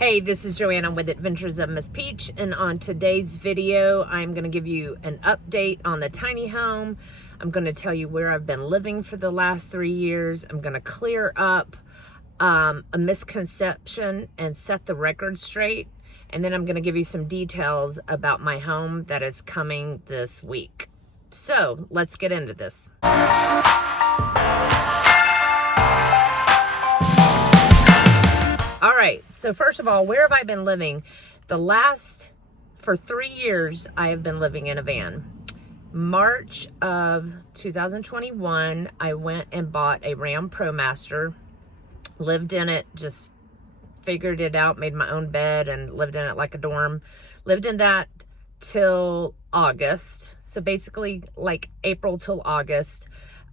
Hey, this is Joanna with Adventures of Miss Peach, and on today's video, I'm going to give you an update on the tiny home. I'm going to tell you where I've been living for the last 3 years. I'm going to clear up a misconception and set the record straight, and then I'm going to give you some details about my home that is coming this week. So, let's get into this. All right, so first of all, where have I been living? For 3 years, I have been living in a van. March of 2021, I went and bought a Ram ProMaster, lived in it, just figured it out, made my own bed and lived in it like a dorm. Lived in that till August, so basically like April till August,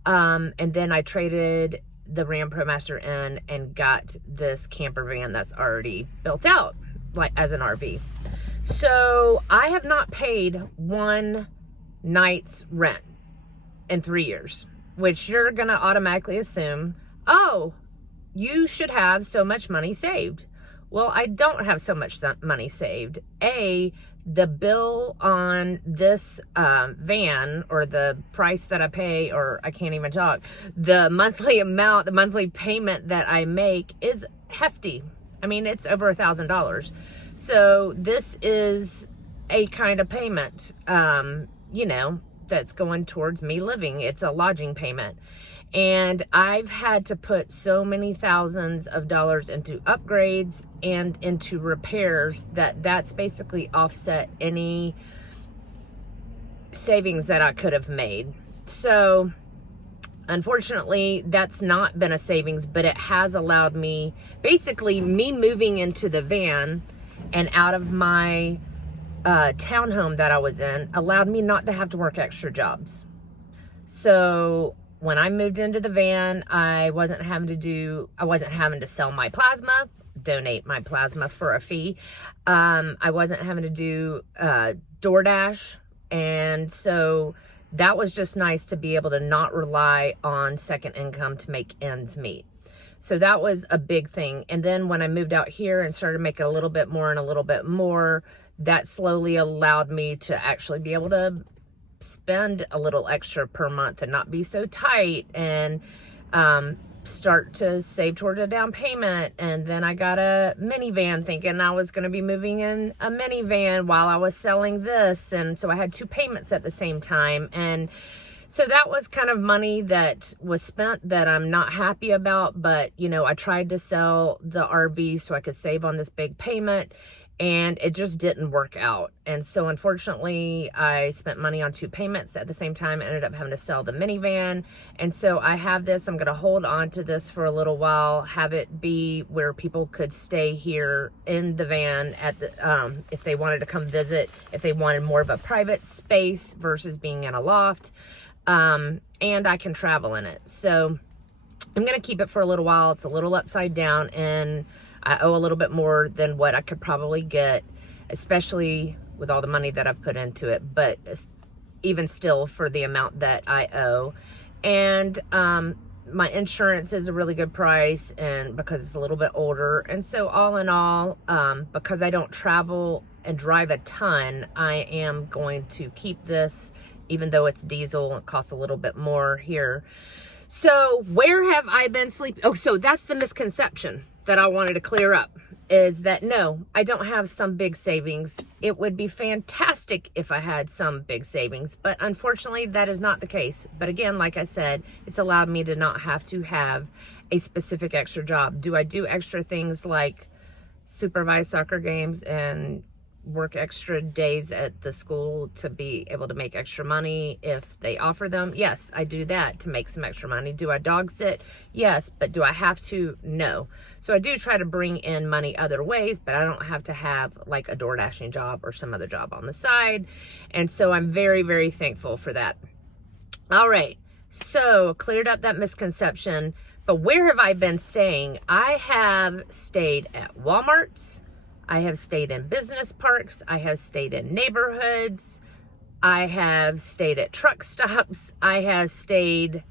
and then I traded the Ram ProMaster in and got this camper van that's already built out like as an RV. So I have not paid one night's rent in 3 years, which you're gonna automatically assume, oh, you should have so much money saved. Well, I don't have so much money saved. The bill on this van, or the price that I pay, or I can't even talk, the monthly amount, the monthly payment that I make is hefty. I mean, it's over $1,000. So this is a kind of payment, that's going towards me living. It's a lodging payment. And I've had to put so many thousands of dollars into upgrades and into repairs that's basically offset any savings that I could have made. So unfortunately, that's not been a savings, but it has allowed me, basically me moving into the van and out of my townhome that I was in, allowed me not to have to work extra jobs. So when I moved into the van, I wasn't having to sell my plasma, donate my plasma for a fee. I wasn't having to do DoorDash. And so that was just nice to be able to not rely on second income to make ends meet. So that was a big thing. And then when I moved out here and started making a little bit more and a little bit more, that slowly allowed me to actually be able to spend a little extra per month and not be so tight, and start to save toward a down payment. And then I got a minivan, thinking I was going to be moving in a minivan while I was selling this, and so I had 2 payments at the same time. And so that was kind of money that was spent that I'm not happy about, but I tried to sell the RV so I could save on this big payment, and it just didn't work out. And so unfortunately, I spent money on 2 payments at the same time, ended up having to sell the minivan. And so I have this, I'm gonna hold on to this for a little while, have it be where people could stay here in the van at the, if they wanted to come visit, if they wanted more of a private space versus being in a loft, and I can travel in it. So I'm gonna keep it for a little while. It's a little upside down, and I owe a little bit more than what I could probably get, especially with all the money that I've put into it, but even still for the amount that I owe. And my insurance is a really good price, and because it's a little bit older. And so all in all, because I don't travel and drive a ton, I am going to keep this, even though it's diesel, it costs a little bit more here. So where have I been sleeping? Oh, so that's the misconception that I wanted to clear up, is that no, I don't have some big savings. It would be fantastic if I had some big savings, but unfortunately that is not the case. But again, like I said, it's allowed me to not have to have a specific extra job. Do I do extra things like supervise soccer games and work extra days at the school to be able to make extra money if they offer them? Yes, I do that to make some extra money. Do I dog sit? Yes, but do I have to? No. So I do try to bring in money other ways, but I don't have to have like a door dashing job or some other job on the side. And so I'm very, very thankful for that. All right, so cleared up that misconception. But where have I been staying? I have stayed at Walmart's, I have stayed in business parks, I have stayed in neighborhoods, I have stayed at truck stops, I have stayed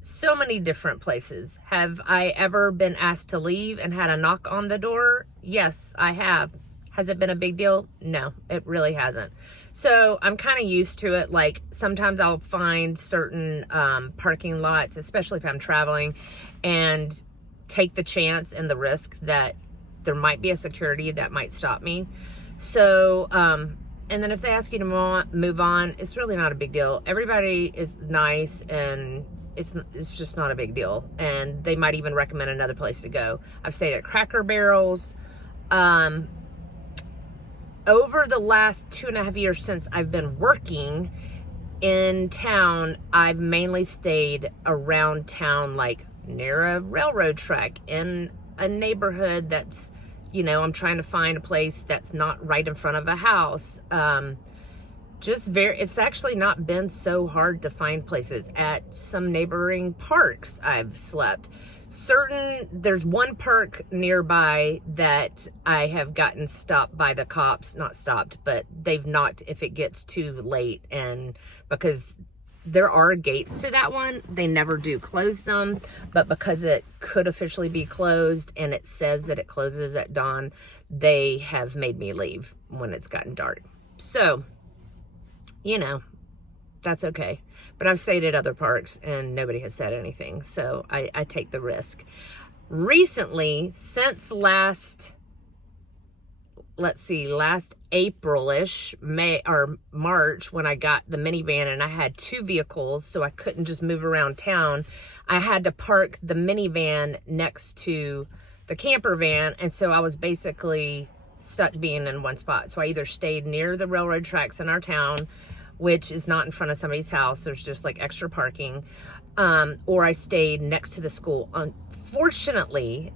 so many different places. Have I ever been asked to leave and had a knock on the door? Yes, I have. Has it been a big deal? No, it really hasn't. So I'm kind of used to it. Like sometimes I'll find certain parking lots, especially if I'm traveling, and take the chance and the risk that there might be a security that might stop me. So, and then if they ask you to move on, it's really not a big deal. Everybody is nice, and it's just not a big deal. And they might even recommend another place to go. I've stayed at Cracker Barrels. Over the last 2.5 years since I've been working in town, I've mainly stayed around town, like near a railroad track, in a neighborhood that's, you know, I'm trying to find a place that's not right in front of a house. It's actually not been so hard to find places. At some neighboring parks I've slept. There's one park nearby that I have gotten stopped by the cops, not stopped, but they've knocked if it gets too late, and because there are gates to that one, they never do close them, but because it could officially be closed and it says that it closes at dawn, they have made me leave when it's gotten dark. So, you know, that's okay. But I've stayed at other parks and nobody has said anything. So I take the risk. Recently, since last April-ish, May or March, when I got the minivan and I had 2 vehicles, so I couldn't just move around town, I had to park the minivan next to the camper van. And so I was basically stuck being in one spot. So I either stayed near the railroad tracks in our town, which is not in front of somebody's house, there's just like extra parking, or I stayed next to the school. Unfortunately,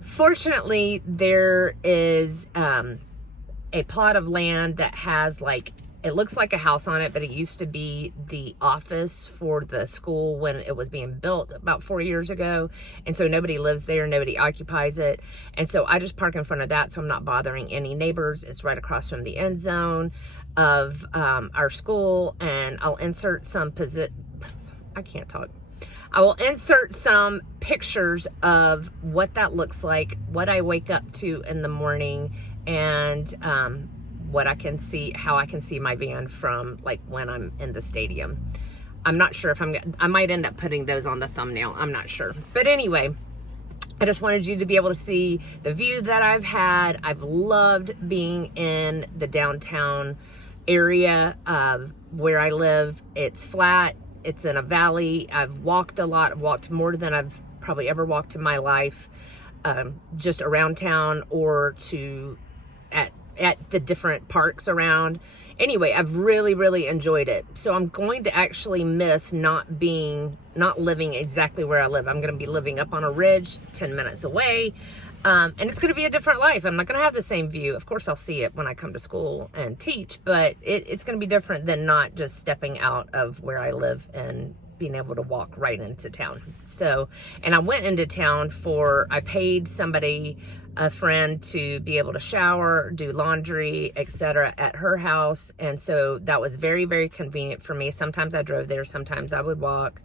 Fortunately, there is a plot of land that has, like, it looks like a house on it, but it used to be the office for the school when it was being built about 4 years ago. And so nobody lives there, nobody occupies it. And so I just park in front of that, so I'm not bothering any neighbors. It's right across from the end zone of our school. And I'll insert some I will insert some pictures of what that looks like, what I wake up to in the morning, and what I can see, how I can see my van from, like, when I'm in the stadium. I'm not sure if I might end up putting those on the thumbnail. I'm not sure. But anyway, I just wanted you to be able to see the view that I've had. I've loved being in the downtown area of where I live. It's flat. It's in a valley. I've walked a lot. I've walked more than I've probably ever walked in my life, just around town or at the different parks around. Anyway, I've really, really enjoyed it. So I'm going to actually miss not living exactly where I live. I'm going to be living up on a ridge 10 minutes away. And it's going to be a different life. I'm not going to have the same view. Of course, I'll see it when I come to school and teach, but it's going to be different than not just stepping out of where I live and being able to walk right into town. So, and I went into town I paid somebody, a friend, to be able to shower, do laundry, etc. at her house. And so that was very, very convenient for me. Sometimes I drove there, sometimes I would walk.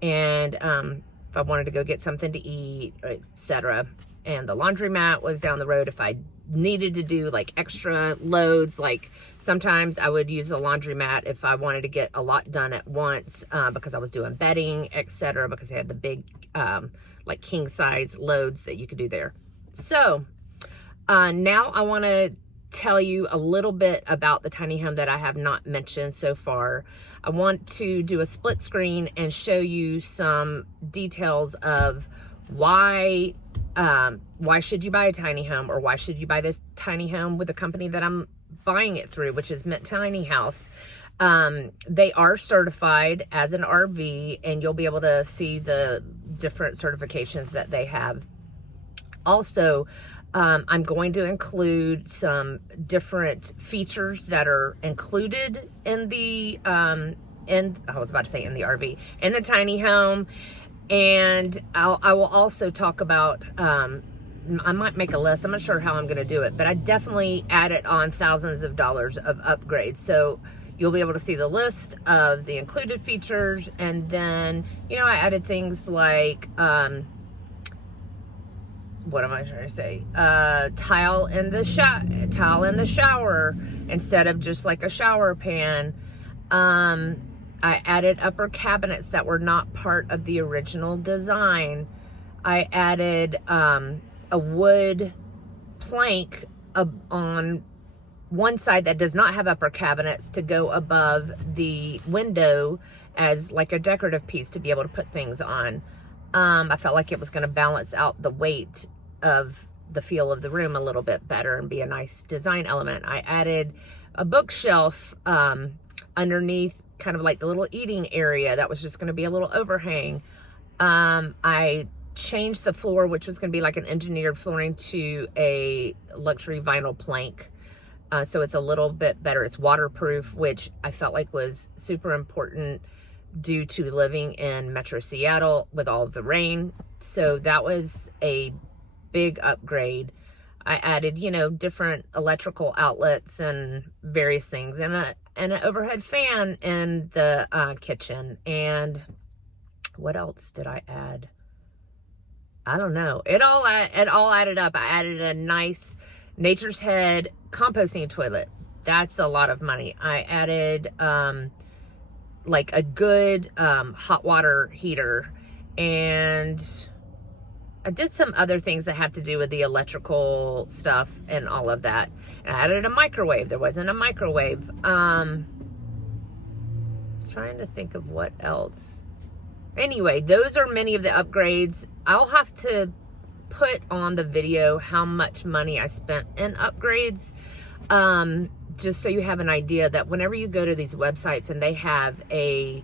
And if I wanted to go get something to eat, etc. And the laundromat was down the road. If I needed to do like extra loads, like sometimes I would use a laundromat if I wanted to get a lot done at once, because I was doing bedding, etc., because they had the big like king size loads that you could do there. So now I want to tell you a little bit about the tiny home that I have not mentioned so far. I want to do a split screen and show you some details of why should you buy a tiny home, or why should you buy this tiny home with the company that I'm buying it through, which is Mint Tiny House. They are certified as an RV, and you'll be able to see the different certifications that they have. Also, I'm going to include some different features that are included in the I was about to say in the RV, in the tiny home. And I will also talk about, I might make a list. I'm not sure how I'm going to do it, but I definitely added on thousands of dollars of upgrades. So, you'll be able to see the list of the included features. And then, you know, I added things like, what am I trying to say? Tile in the shower instead of just like a shower pan. I added upper cabinets that were not part of the original design. I added a wood plank on one side that does not have upper cabinets to go above the window as like a decorative piece to be able to put things on. I felt like it was going to balance out the weight of the feel of the room a little bit better and be a nice design element. I added a bookshelf underneath kind of like the little eating area that was just going to be a little overhang. I changed the floor, which was going to be like an engineered flooring, to a luxury vinyl plank. So it's a little bit better. It's waterproof, which I felt like was super important due to living in Metro Seattle with all of the rain. So that was a big upgrade. I added, you know, different electrical outlets and various things, and an overhead fan in the kitchen. And what else did I add? I don't know. It all added up. I added a nice Nature's Head composting toilet. That's a lot of money. I added like a good hot water heater, and I did some other things that have to do with the electrical stuff and all of that. And I added a microwave. There wasn't a microwave. Trying to think of what else. Anyway, those are many of the upgrades. I'll have to put on the video how much money I spent in upgrades, just so you have an idea that whenever you go to these websites and they have a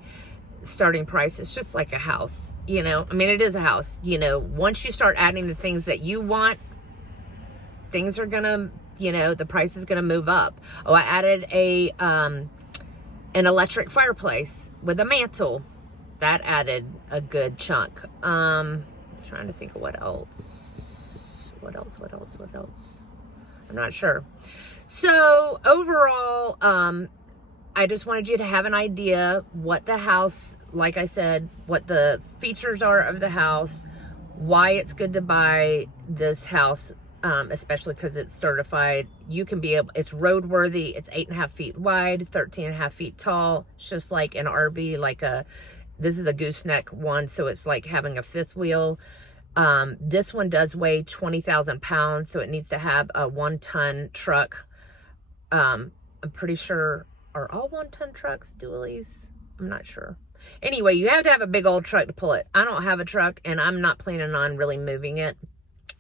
starting price, it's just like a house, you know. I mean, it is a house, you know. Once you start adding the things that you want, things are gonna, you know, the price is gonna move up. Oh, I added a an electric fireplace with a mantle. That added a good chunk. Trying to think of what else. What else? I'm not sure. So overall, I just wanted you to have an idea what the house, like I said, what the features are of the house, why it's good to buy this house, especially because it's certified. You can be able, it's roadworthy. It's 8.5 feet wide, 13.5 feet tall. It's just like an RV, this is a gooseneck one, so it's like having a fifth wheel. This one does weigh 20,000 pounds, so it needs to have a 1-ton truck. I'm pretty sure, are all 1-ton trucks dualies? I'm not sure. Anyway, you have to have a big old truck to pull it. I don't have a truck, and I'm not planning on really moving it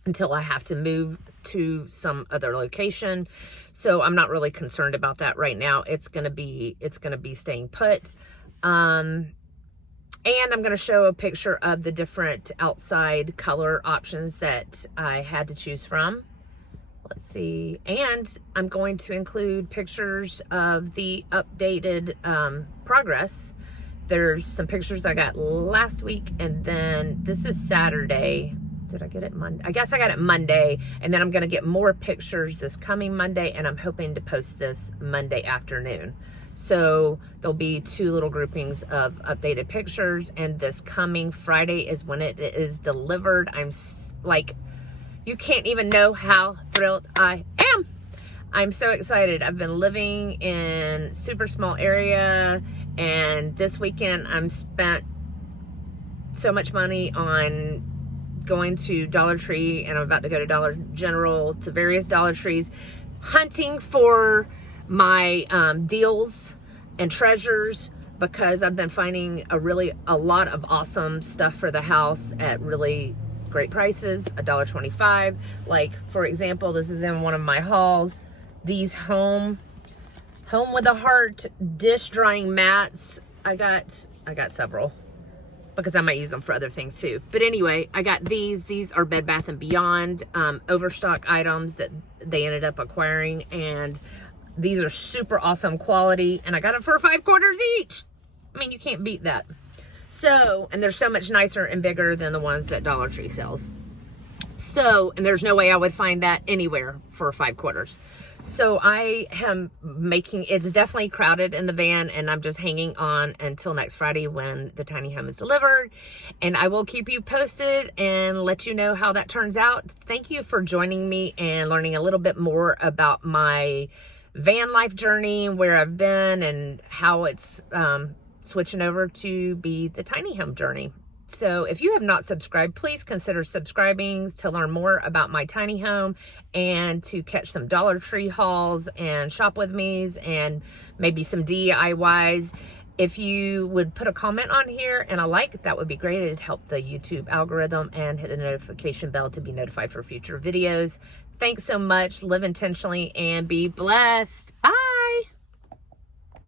until I have to move to some other location. So I'm not really concerned about that right now. It's gonna be staying put. And I'm going to show a picture of the different outside color options that I had to choose from. Let's see. And I'm going to include pictures of the updated progress. There's some pictures I got last week, and then this is Saturday. Did I get it Monday? I guess I got it Monday, and then I'm going to get more pictures this coming Monday, and I'm hoping to post this Monday afternoon. So there'll be 2 little groupings of updated pictures, and this coming Friday is when it is delivered. I'm like, you can't even know how thrilled I am. I'm so excited. I've been living in super small area, and this weekend I'm spent so much money on going to Dollar Tree, and I'm about to go to Dollar General, to various Dollar Trees, hunting for my deals and treasures, because I've been finding a lot of awesome stuff for the house at really great prices, $1.25. Like, for example, this is in one of my hauls, these home with a heart dish drying mats. I got several because I might use them for other things too. But anyway, I got these are Bed Bath & Beyond overstock items that they ended up acquiring, and these are super awesome quality, and I got it for $5 each. I mean, you can't beat that. So, and they're so much nicer and bigger than the ones that Dollar Tree sells. So, and there's no way I would find that anywhere for $5. So I am it's definitely crowded in the van, and I'm just hanging on until next Friday when the tiny home is delivered. And I will keep you posted and let you know how that turns out. Thank you for joining me and learning a little bit more about my van life journey, where I've been, and how it's switching over to be the tiny home journey. So if you have not subscribed, please consider subscribing to learn more about my tiny home and to catch some Dollar Tree hauls and shop with me's and maybe some DIYs. If you would put a comment on here and a like, that would be great. It'd help the YouTube algorithm, and hit the notification bell to be notified for future videos. Thanks so much. Live intentionally and be blessed. Bye.